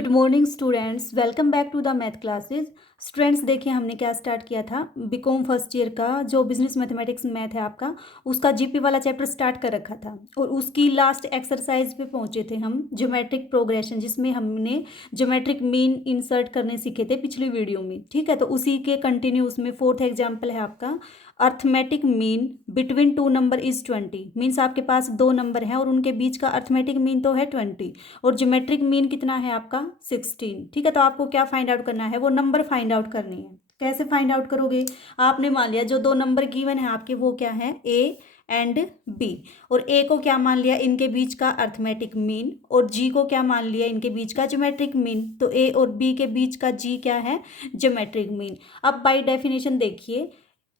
Good morning students, welcome back to the math classes. Students देखिए हमने क्या start किया था, बीकॉम फर्स्ट ईयर का जो बिजनेस मैथमेटिक्स मैथ है आपका, उसका जीपी वाला चैप्टर स्टार्ट कर रखा था और उसकी लास्ट एक्सरसाइज पे पहुंचे थे हम, ज्योमेट्रिक प्रोग्रेशन, जिसमें हमने ज्योमेट्रिक मीन इंसर्ट करने सीखे थे पिछली वीडियो में। ठीक है, तो उसी के कंटिन्यू उसमें फोर्थ एग्जाम्पल है आपका, arithmetic mean between to number is 20। Means आपके पास दो नंबर हैं और उनके बीच का अर्थमेटिक मीन तो है 20 और ज्योमेट्रिक मीन कितना है आपका 16। ठीक है, तो आपको क्या फाइंड आउट करना है, वो नंबर फाइंड आउट करनी है। कैसे फाइंड आउट करोगे, आपने मान लिया जो दो नंबर गिवन है आपके वो क्या है, ए एंड बी, और ए को क्या मान लिया, इनके बीच का अर्थमेटिक मीन, और जी को क्या मान लिया, इनके बीच का ज्योमेट्रिक मीन। तो ए और बी के बीच का जी क्या है, ज्योमेट्रिक मीन। अब बाय डेफिनेशन देखिए,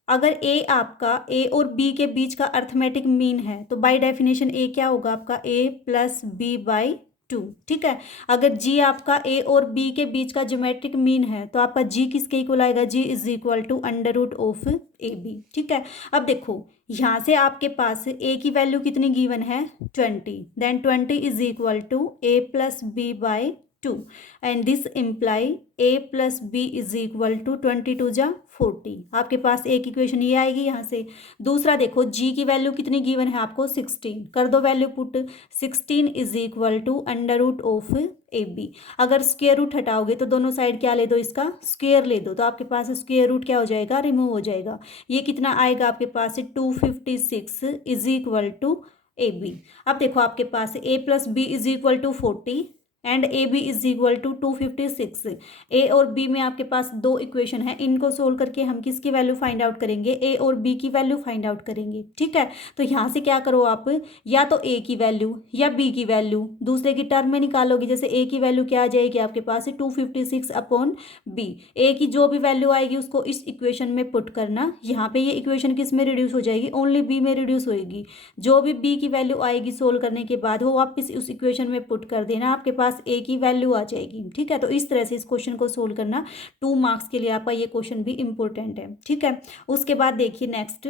अगर ए आपका ए और बी के बीच का अर्थमेटिक मीन है तो बाय डेफिनेशन ए क्या होगा आपका, ए प्लस बी बाई 2। ठीक है, अगर जी आपका ए और बी के बीच का ज्योमेट्रिक मीन है तो आपका जी किसके इक्वल आएगा, G is equal to under root of A B. ठीक है, अब देखो यहाँ से आपके पास ए की वैल्यू कितनी गिवन है, 20, then 20 is equal to A plus B by 2 and this imply A plus B is equal to 22 जा 40। आपके पास एक इक्वेशन ये आएगी यहाँ से। दूसरा देखो, जी की वैल्यू कितनी गिवन है आपको, 16, कर दो value put, 16 is equal to under root of A B. अगर स्क्वायर रूट हटाओगे तो दोनों साइड क्या ले दो, इसका स्क्वायर ले दो, तो आपके पास स्क्वायर रूट क्या हो जाएगा, रिमूव हो जाएगा। ये कितना आएगा आपके पास, 256 is equal to A B. अब देखो आपके पास A plus B is equal to 40 and A B is equal to 256। A और बी में आपके पास दो इक्वेशन है, इनको सोल्व करके हम किसकी वैल्यू फाइंड आउट करेंगे, ए और बी की वैल्यू फाइंड आउट करेंगे। ठीक है, तो यहाँ से क्या करो आप, या तो ए की वैल्यू या बी की वैल्यू दूसरे की टर्म में निकालोगे। जैसे ए की वैल्यू क्या आ जाएगी आपके पास, 256 अपॉन बी। ए की जो भी वैल्यू आएगी उसको इस इक्वेशन में पुट करना। यहाँ पे ये इक्वेशन किस में रिड्यूस हो जाएगी, ओनली बी में रिड्यूस होएगी। जो भी बी की वैल्यू आएगी सोल्व करने के बाद वो वापस उस इक्वेशन में पुट कर देना, आपके पास ए की वैल्यू आ जाएगी। ठीक है, तो इस तरह से इस क्वेश्चन को सोल्व करना, 2 मार्क्स के लिए आपका ये क्वेश्चन भी इंपॉर्टेंट है। ठीक है, उसके बाद देखिए नेक्स्ट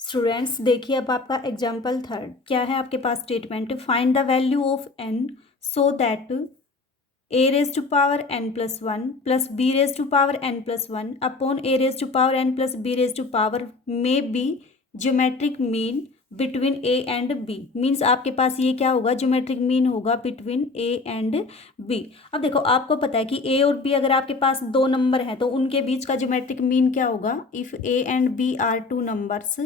स्टूडेंट्स, देखिए अब आपका एग्जाम्पल थर्ड क्या है आपके पास, statement find the value of N so that A raise to power N plus one plus B raise to power N plus one upon A raise to power N plus B raise to power में be geometric mean between A and B. Means आपके पास ये क्या होगा, geometric mean होगा between A and B. अब देखो आपको पता है कि ए और बी अगर आपके पास दो नंबर हैं तो उनके बीच का ज्योमेट्रिक मीन क्या होगा, if A and B are two numbers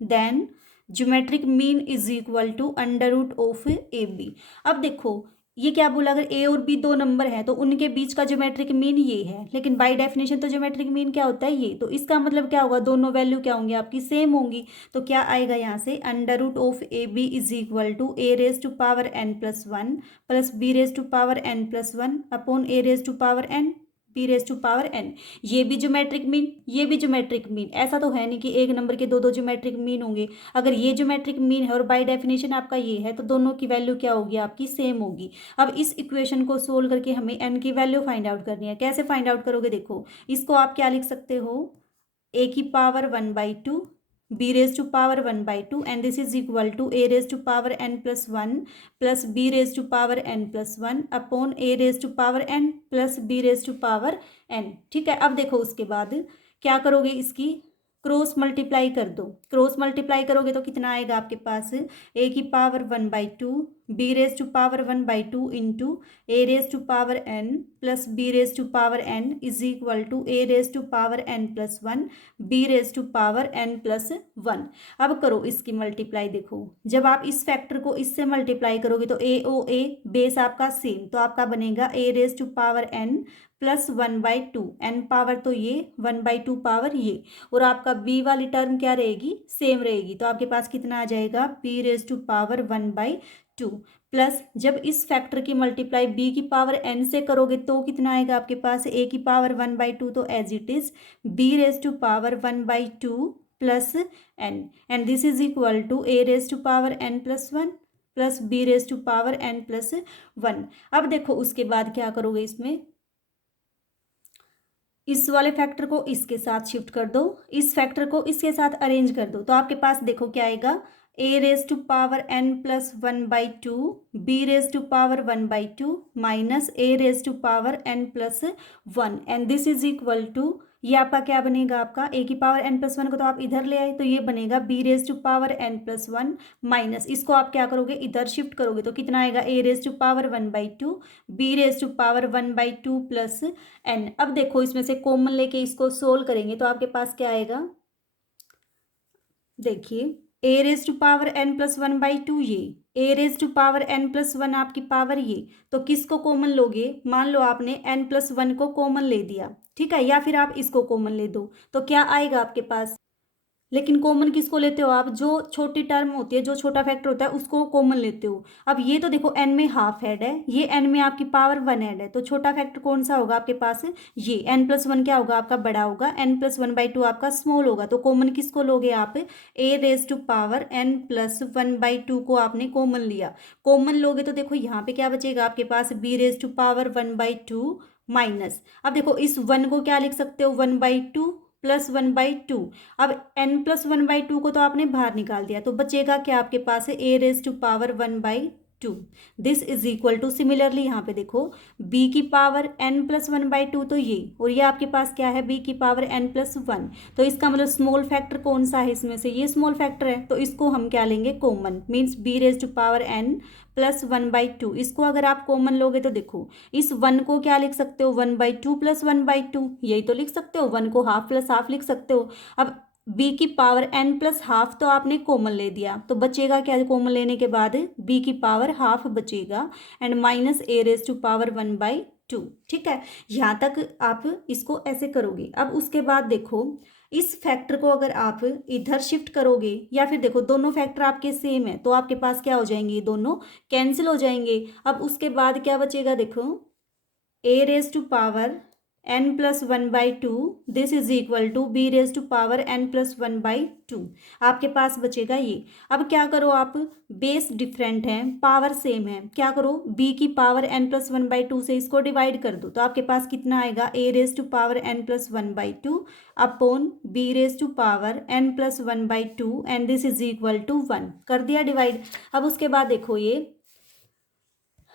then geometric mean is equal to under root of A B. अब देखो ये क्या बोला, अगर ए और बी दो नंबर है तो उनके बीच का ज्योमेट्रिक मीन ये है, लेकिन बाय डेफिनेशन तो ज्योमेट्रिक मीन क्या होता है ये, तो इसका मतलब क्या होगा, दोनों वैल्यू क्या होंगी आपकी, सेम होंगी। तो क्या आएगा यहाँ से, under root of A B is equal to A raise to power N plus one plus B raise to power N plus one upon A raise to power N B raise to power N. ये भी geometric mean, ये भी geometric mean. ऐसा तो है नहीं कि एक नंबर के दो दो ज्योमेट्रिक मीन होंगे। अगर ये ज्योमेट्रिक मीन है और बाय डेफिनेशन आपका ये है तो दोनों की वैल्यू क्या होगी आपकी, सेम होगी। अब इस इक्वेशन को सोल्व करके हमें एन की वैल्यू फाइंड आउट करनी है। कैसे फाइंड आउट करोगे, देखो इसको आप क्या लिख सकते हो, ए की power 1/2 b raised to power 1/2 and this is equal to a raised to power n plus 1 plus b raised to power n plus 1 upon a raised to power n plus b raised to power n। ठीक है, अब देखो उसके बाद क्या करोगे, इसकी cross multiply कर दो। क्रॉस मल्टीप्लाई करोगे तो कितना आएगा आपके पास, ए की power 1/2 B raise to power 1/2 into A raise to power N plus B raise to power N is equal to A raise to power N plus one B raise to power N plus one. अब करो इसकी multiply. देखो जब आप इस factor को इससे multiply करोगे तो ए ओ ए बेस आपका सेम, तो आपका बनेगा A raise to power N plus 1/2, N power तो ये 1/2 पावर ये, और आपका बी वाली टर्म क्या रहेगी, सेम रहेगी। तो आपके पास कितना आ जाएगा, B raise to power 1/2 plus जब इस फैक्टर की मल्टीप्लाई बी की पावर एन से करोगे तो कितना आएगा आपके पास, ए की पावर 1/2 तो as it is B raise to power 1/2 plus N and this is equal to A raise to power N plus one plus B raise to power N plus one. अब देखो उसके बाद क्या करोगे, इसमें इस वाले फैक्टर को इसके साथ शिफ्ट कर दो, इस फैक्टर को इसके साथ अरेंज कर दो, तो आपके पास देखो क्या आएगा, a raise to power n plus 1/2 b raise to power 1/2 minus a raise to power n plus 1 and this is equal to, ये आपका क्या बनेगा, आपका a की पावर n प्लस 1 को तो आप इधर ले आए तो ये बनेगा b raise to power n plus 1 minus, इसको आप क्या करोगे, इधर शिफ्ट करोगे तो कितना आएगा, a raise to power 1/2 b raise to power 1/2 plus n। अब देखो इसमें से कॉमन लेके इसको सोल्व करेंगे तो आपके पास क्या आएगा, देखिए a raise to power n plus 1/2, ये a raise to power n plus 1 आपकी पावर ये, तो किसको कॉमन लोगे, मान लो आपने n प्लस 1 को कॉमन ले दिया, ठीक है, या फिर आप इसको कॉमन ले दो तो क्या आएगा आपके पास, लेकिन कॉमन किसको लेते हो आप, जो छोटी टर्म होती है, जो छोटा फैक्टर होता है उसको कॉमन लेते हो। अब ये तो देखो n में हाफ हेड है, ये n में आपकी पावर 1 हेड है, तो छोटा फैक्टर कौन सा होगा आपके पास, ये n प्लस 1 क्या होगा आपका, बड़ा होगा, n प्लस 1/2 आपका स्मॉल होगा, तो कॉमन किसको लोगे आप, a raise to power n plus 1/2 को आपने कॉमन लिया। कॉमन लोगे तो देखो यहाँ पे क्या बचेगा आपके पास, b raise to power 1/2 minus, अब देखो इस 1 को क्या लिख सकते हो, 1/2 प्लस 1/2। अब n प्लस 1/2 को तो आपने बाहर निकाल दिया तो बचेगा क्या आपके पास है, a raise to power 1/2। This is equal to, similarly यहाँ पे देखो b की पावर n प्लस 1/2 तो ये, और ये आपके पास क्या है, b की पावर n प्लस 1, तो इसका मतलब स्मॉल फैक्टर कौन सा है इसमें से, ये स्मॉल फैक्टर है, तो इसको हम क्या लेंगे common, means b raise to power n plus 1/2। इसको अगर आप कॉमन लोगे तो देखो इस 1 को क्या लिख सकते हो, 1/2 प्लस 1/2, यही तो लिख सकते हो, 1 को हाफ प्लस हाफ लिख सकते हो। अब b की पावर n प्लस हाफ तो आपने कॉमन ले दिया तो बचेगा क्या, कॉमन लेने के बाद b की पावर हाफ बचेगा and minus a raise to power 1/2, ठीक है, यहाँ तक आप इसको ऐसे करोगे। अब उसके बाद देखो इस फैक्टर को अगर आप इधर शिफ्ट करोगे या फिर देखो दोनों फैक्टर आपके सेम है तो आपके पास क्या हो जाएंगे, ये दोनों कैंसिल हो जाएंगे। अब उसके बाद क्या बचेगा, देखो a raise to power n plus 1/2 this is equal to b raise to power n plus 1/2, आपके पास बचेगा ये। अब क्या करो आप, बेस डिफरेंट है पावर सेम है, क्या करो b की पावर n प्लस 1/2 से इसको डिवाइड कर दो तो आपके पास कितना आएगा, a raise to power n plus 1/2 upon b raise to power n plus 1/2 and this is equal to 1, कर दिया डिवाइड। अब उसके बाद देखो ये,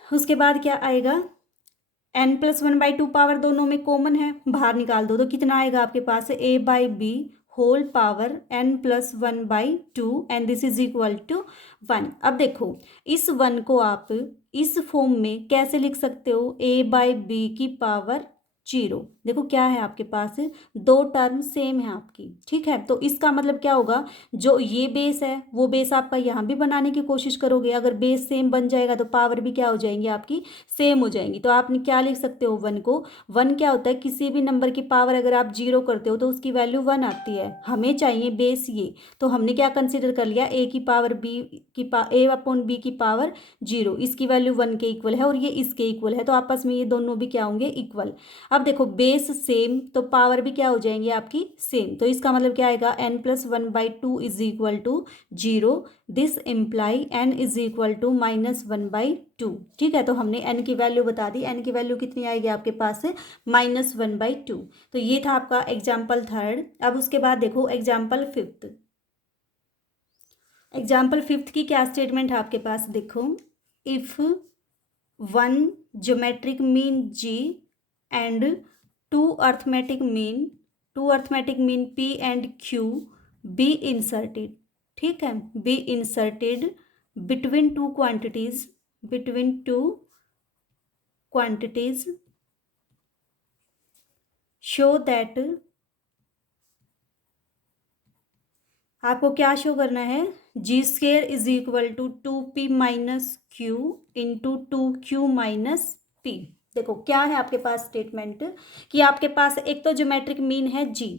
उसके बाद क्या आएगा, n प्लस 1/2 पावर दोनों में कॉमन है, बाहर निकाल दो तो कितना आएगा आपके पास, a/b whole power n plus 1/2 and this is equal to 1। अब देखो इस 1 को आप इस फॉर्म में कैसे लिख सकते हो, a/b की पावर 0, देखो क्या है आपके पास, दो टर्म सेम है आपकी, ठीक है, तो इसका मतलब क्या होगा, जो ये बेस है वो बेस आपका यहाँ भी बनाने की कोशिश करोगे, अगर बेस सेम बन जाएगा तो पावर भी क्या हो जाएंगी आपकी, सेम हो जाएंगी। तो आप क्या लिख सकते हो, 1 को, 1 क्या होता है, किसी भी नंबर की पावर अगर आप 0 करते हो तो उसकी वैल्यू 1 आती है, हमें चाहिए बेस ये, तो हमने क्या कंसिडर कर लिया, a की पावर b की a अपॉन b की पावर 0, इसकी वैल्यू 1 के इक्वल है और ये इसके इक्वल है, तो आपस में ये दोनों भी क्या होंगे, इक्वल। अब देखो बेस सेम तो पावर भी क्या हो जाएंगी आपकी सेम, तो इसका मतलब क्या आएगा, n plus 1/2 is equal to 0, this imply n is equal to minus 1/2, ठीक है, तो हमने n की वैल्यू बता दी, n की वैल्यू कितनी आएगी आपके पास से माइनस 1/2। तो ये था आपका एग्जाम्पल थर्ड। अब उसके बाद देखो एग्जाम्पल फिफ्थ, एग्जाम्पल फिफ्थ की क्या स्टेटमेंट है आपके पास, देखो if one geometric mean g and two arithmetic mean p and q be inserted, ठीक है, be inserted between two quantities show that, आपको क्या शो करना है, g² is equal to 2p minus Q into 2q minus p। देखो क्या है आपके पास स्टेटमेंट, कि आपके पास एक तो ज्योमेट्रिक मीन है g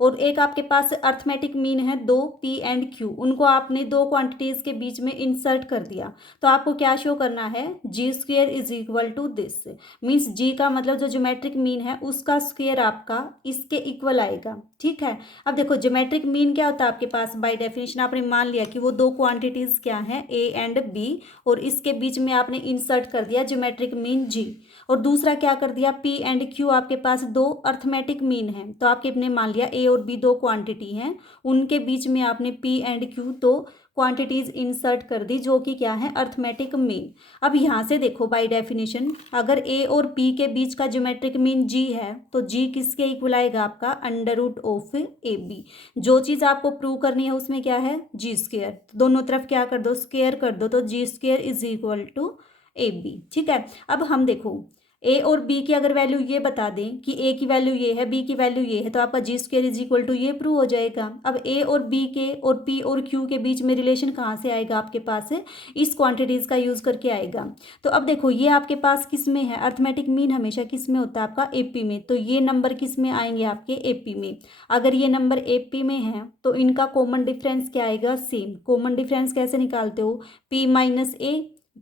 और एक आपके पास अर्थमेटिक मीन है 2 p एंड q, उनको आपने दो क्वांटिटीज के बीच में इंसर्ट कर दिया, तो आपको क्या शो करना है, g² is equal to this, means g का मतलब जो ज्योमेट्रिक मीन है उसका स्क्वायर आपका इसके इक्वल आएगा, ठीक है। अब देखो ज्योमेट्रिक मीन क्या होता है आपके पास, बाय डेफिनेशन आपने मान लिया कि वो दो क्वांटिटीज क्या हैं, a एंड b, और इसके बीच में आपने इंसर्ट कर दिया ज्योमेट्रिक मीन g, और दूसरा क्या कर दिया, p एंड q आपके पास दो अर्थमेटिक मीन है, तो आपने मान लिया a और b दो क्वांटिटी हैं, उनके बीच में आपने p एंड q तो क्वांटिटीज इंसर्ट कर दी जो कि क्या है अर्थमेटिक मीन। अब यहाँ से देखो बाय डेफिनेशन अगर ए और पी के बीच का ज्योमेट्रिक मीन जी है तो जी किसके इक्वल आएगा आपका under root of A B. जो चीज़ आपको प्रूव करनी है उसमें क्या है जी स्क्वेयर, तो दोनों तरफ क्या कर दो स्क्वेयर कर दो, तो G square is equal to A B. ठीक है, अब हम देखो ए और बी की अगर वैल्यू ये बता दें कि ए की वैल्यू ये है बी की वैल्यू ये है तो आपका जी स्क्वेयर इज इक्वल टू ये प्रूव हो जाएगा। अब ए और बी के और पी और क्यू के बीच में रिलेशन कहाँ से आएगा आपके पास है इस क्वांटिटीज़ का यूज़ करके आएगा। तो अब देखो ये आपके पास किस में है अर्थमेटिक मीन हमेशा किस में होता है आपका एपी में, तो ये नंबर किस में आएंगे आपके एपी में। अगर ये नंबर एपी में है तो इनका कॉमन डिफरेंस क्या आएगा सेम। कॉमन डिफरेंस कैसे निकालते हो पी माइनस ए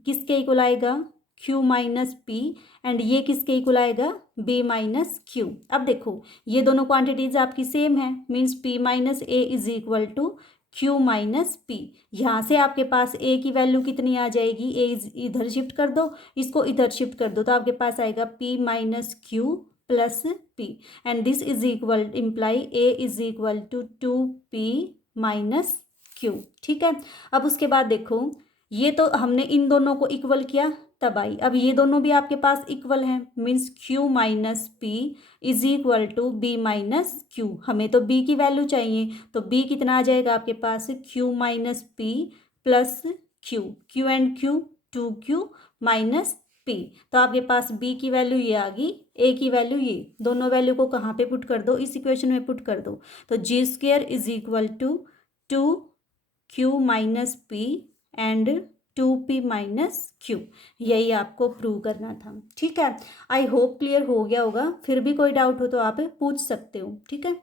किसके इक्वल आएगा क्यू माइनस पी एंड ये किसके इक्वल आएगा बी माइनस क्यू। अब देखो ये दोनों क्वांटिटीज आपकी सेम है means P minus A is equal to Q minus P. यहाँ से आपके पास ए की वैल्यू कितनी आ जाएगी ए इधर शिफ्ट कर दो इसको इधर शिफ्ट कर दो तो आपके पास आएगा P minus Q plus P and this is equal imply A is equal to two P minus Q. ठीक है, अब उसके बाद देखो ये तो हमने इन दोनों को इक्वल किया तब आई, अब ये दोनों भी आपके पास इक्वल हैं means q minus P is equal to B minus Q. हमें तो b की वैल्यू चाहिए तो b कितना आ जाएगा आपके पास q minus P plus q, q and q 2q minus p। तो आपके पास b की वैल्यू ये आ गई a की वैल्यू ये, दोनों वैल्यू को कहाँ पे पुट कर दो इस इक्वेशन में पुट कर दो तो G square is equal to 2q minus P and 2p minus Q. यही आपको प्रूव करना था। ठीक है, आई होप क्लियर हो गया होगा, फिर भी कोई डाउट हो तो आप पूछ सकते हो। ठीक है,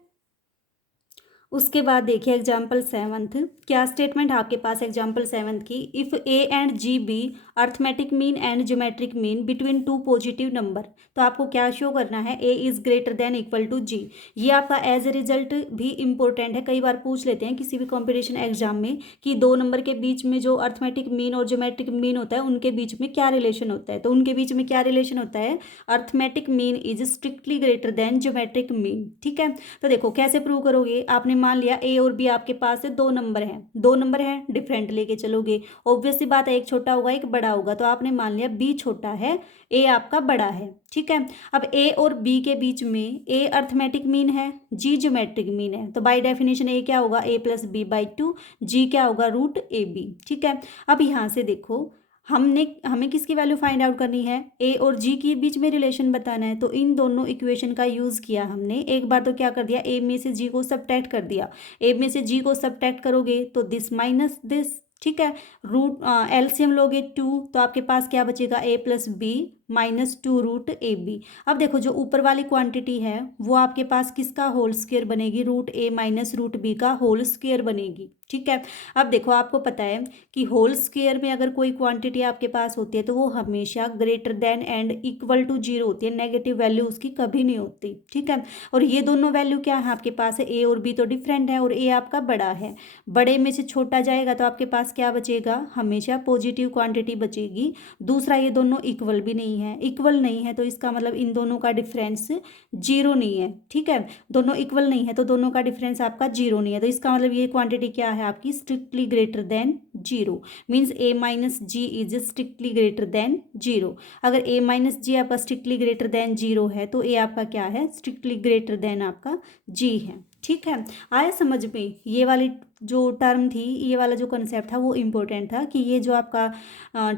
उसके बाद देखिए एग्जाम्पल 7th क्या स्टेटमेंट आपके पास एग्जाम्पल 7th की if A and G be arithmetic mean and geometric mean between two positive number. तो आपको क्या शो करना है A is greater than equal to G. ये आपका एज ए रिजल्ट भी इंपॉर्टेंट है, कई बार पूछ लेते हैं किसी भी कॉम्पिटिशन एग्जाम में कि दो नंबर के बीच में जो अर्थमेटिक मीन और ज्योमेट्रिक मीन होता है उनके बीच में क्या रिलेशन होता है। तो उनके बीच में क्या रिलेशन होता है arithmetic mean is strictly greater then geometric mean. ठीक है, तो देखो कैसे प्रूव करोगे। आपने मान लिया ए और बी आपके पास दो नंबर हैं डिफरेंट लेके चलोगे, ऑब्वियस सी बात है एक छोटा होगा एक बड़ा होगा, तो आपने मान लिया बी छोटा है ए आपका बड़ा है। ठीक है, अब ए और बी के बीच में ए अर्थमेटिक मीन है जी ज्योमेट्रिक मीन है, तो बाय डेफिनेशन ए क्या होगा ए प्लस बी बाई टू, जी क्या होगा रूट ए बी। ठीक है, अब यहाँ से देखो हमें किसकी वैल्यू फाइंड आउट करनी है ए और जी के बीच में रिलेशन बताना है, तो इन दोनों इक्वेशन का यूज़ किया हमने। एक बार तो क्या कर दिया ए में से जी को सब्ट्रैक्ट कर दिया, ए में से जी को सब्ट्रैक्ट करोगे तो दिस माइनस दिस। ठीक है, रूट एलसीएम लोगे 2 तो आपके पास क्या बचेगा A plus B minus 2 root A B. अब देखो जो ऊपर वाली क्वांटिटी है वो आपके पास किसका होल स्क्वायर बनेगी रूट ए माइनस रूट बी का होल स्क्वायर बनेगी। ठीक है, अब देखो आपको पता है कि होल स्क्वायर में अगर कोई क्वांटिटी आपके पास होती है तो वो हमेशा greater than and equal to zero होती है, नेगेटिव वैल्यू उसकी कभी नहीं होती। ठीक है, और ये दोनों वैल्यू क्या है आपके पास है ए और बी तो डिफरेंट है और ए आपका बड़ा है, बड़े में से छोटा जाएगा तो आपके पास क्या बचेगा हमेशा पॉजिटिव क्वांटिटी बचेगी। दूसरा ये दोनों इक्वल भी नहीं है, इक्वल नहीं है तो इसका मतलब इन दोनों का डिफरेंस जीरो नहीं है। ठीक है, दोनों इक्वल नहीं है तो दोनों का डिफरेंस आपका जीरो नहीं है, तो इसका मतलब ये क्वांटिटी क्या है आपकी strictly greater than zero, means A minus G is strictly greater than zero. अगर ए माइनस जी आपका स्ट्रिक्टली ग्रेटर देन जीरो है तो ए आपका क्या है स्ट्रिक्टली ग्रेटर देन आपका जी है। ठीक है, आया समझ में। ये वाली जो टर्म थी, ये वाला जो कंसेप्ट था वो इम्पोर्टेंट था कि ये जो आपका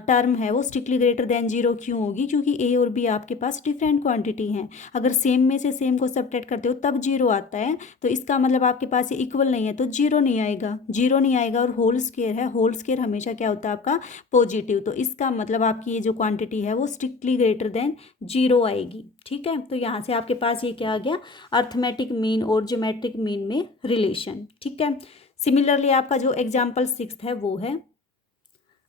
टर्म है वो स्ट्रिक्टली ग्रेटर देन जीरो क्यों होगी, क्योंकि ए और बी आपके पास डिफरेंट क्वांटिटी हैं। अगर सेम में से सेम को सब्ट्रैक्ट करते हो तब जीरो आता है, तो इसका मतलब आपके पास ये इक्वल नहीं है तो जीरो नहीं आएगा, जीरो नहीं आएगा। और होल स्क्वायर है, होल स्क्वायर हमेशा क्या होता है आपका पॉजिटिव, तो इसका मतलब आपकी ये जो क्वांटिटी है वो स्ट्रिक्टली ग्रेटर देन जीरो आएगी। ठीक है, तो यहाँ से आपके पास ये क्या आ गया अर्थमेटिक मीन और ज्योमेट्रिक मीन में रिलेशन। ठीक है, सिमिलरली आपका जो एग्जाम्पल 6 है वो है,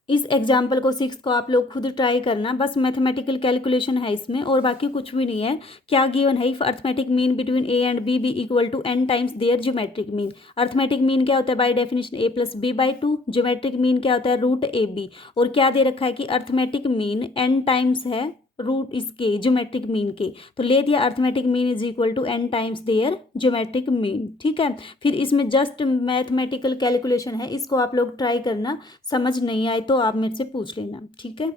इस एग्जाम्पल को 6 को आप लोग खुद ट्राई करना, बस मैथमेटिकल कैलकुलेशन है इसमें और बाकी कुछ भी नहीं है। क्या गिवन है if arithmetic mean between A and B equal to n times their geometric mean. Arithmetic mean क्या होता है by definition a plus B by two, geometric mean क्या होता है रूट ए बी, और क्या दे रखा है कि अर्थमेटिक मीन n टाइम्स है रूट इसके ज्योमेट्रिक मीन के, तो ले दिया arithmetic mean is equal to n times their geometric mean. ठीक है, फिर इसमें जस्ट मैथमेटिकल कैलकुलेशन है, इसको आप लोग ट्राई करना, समझ नहीं आए तो आप मेरे से पूछ लेना। ठीक है।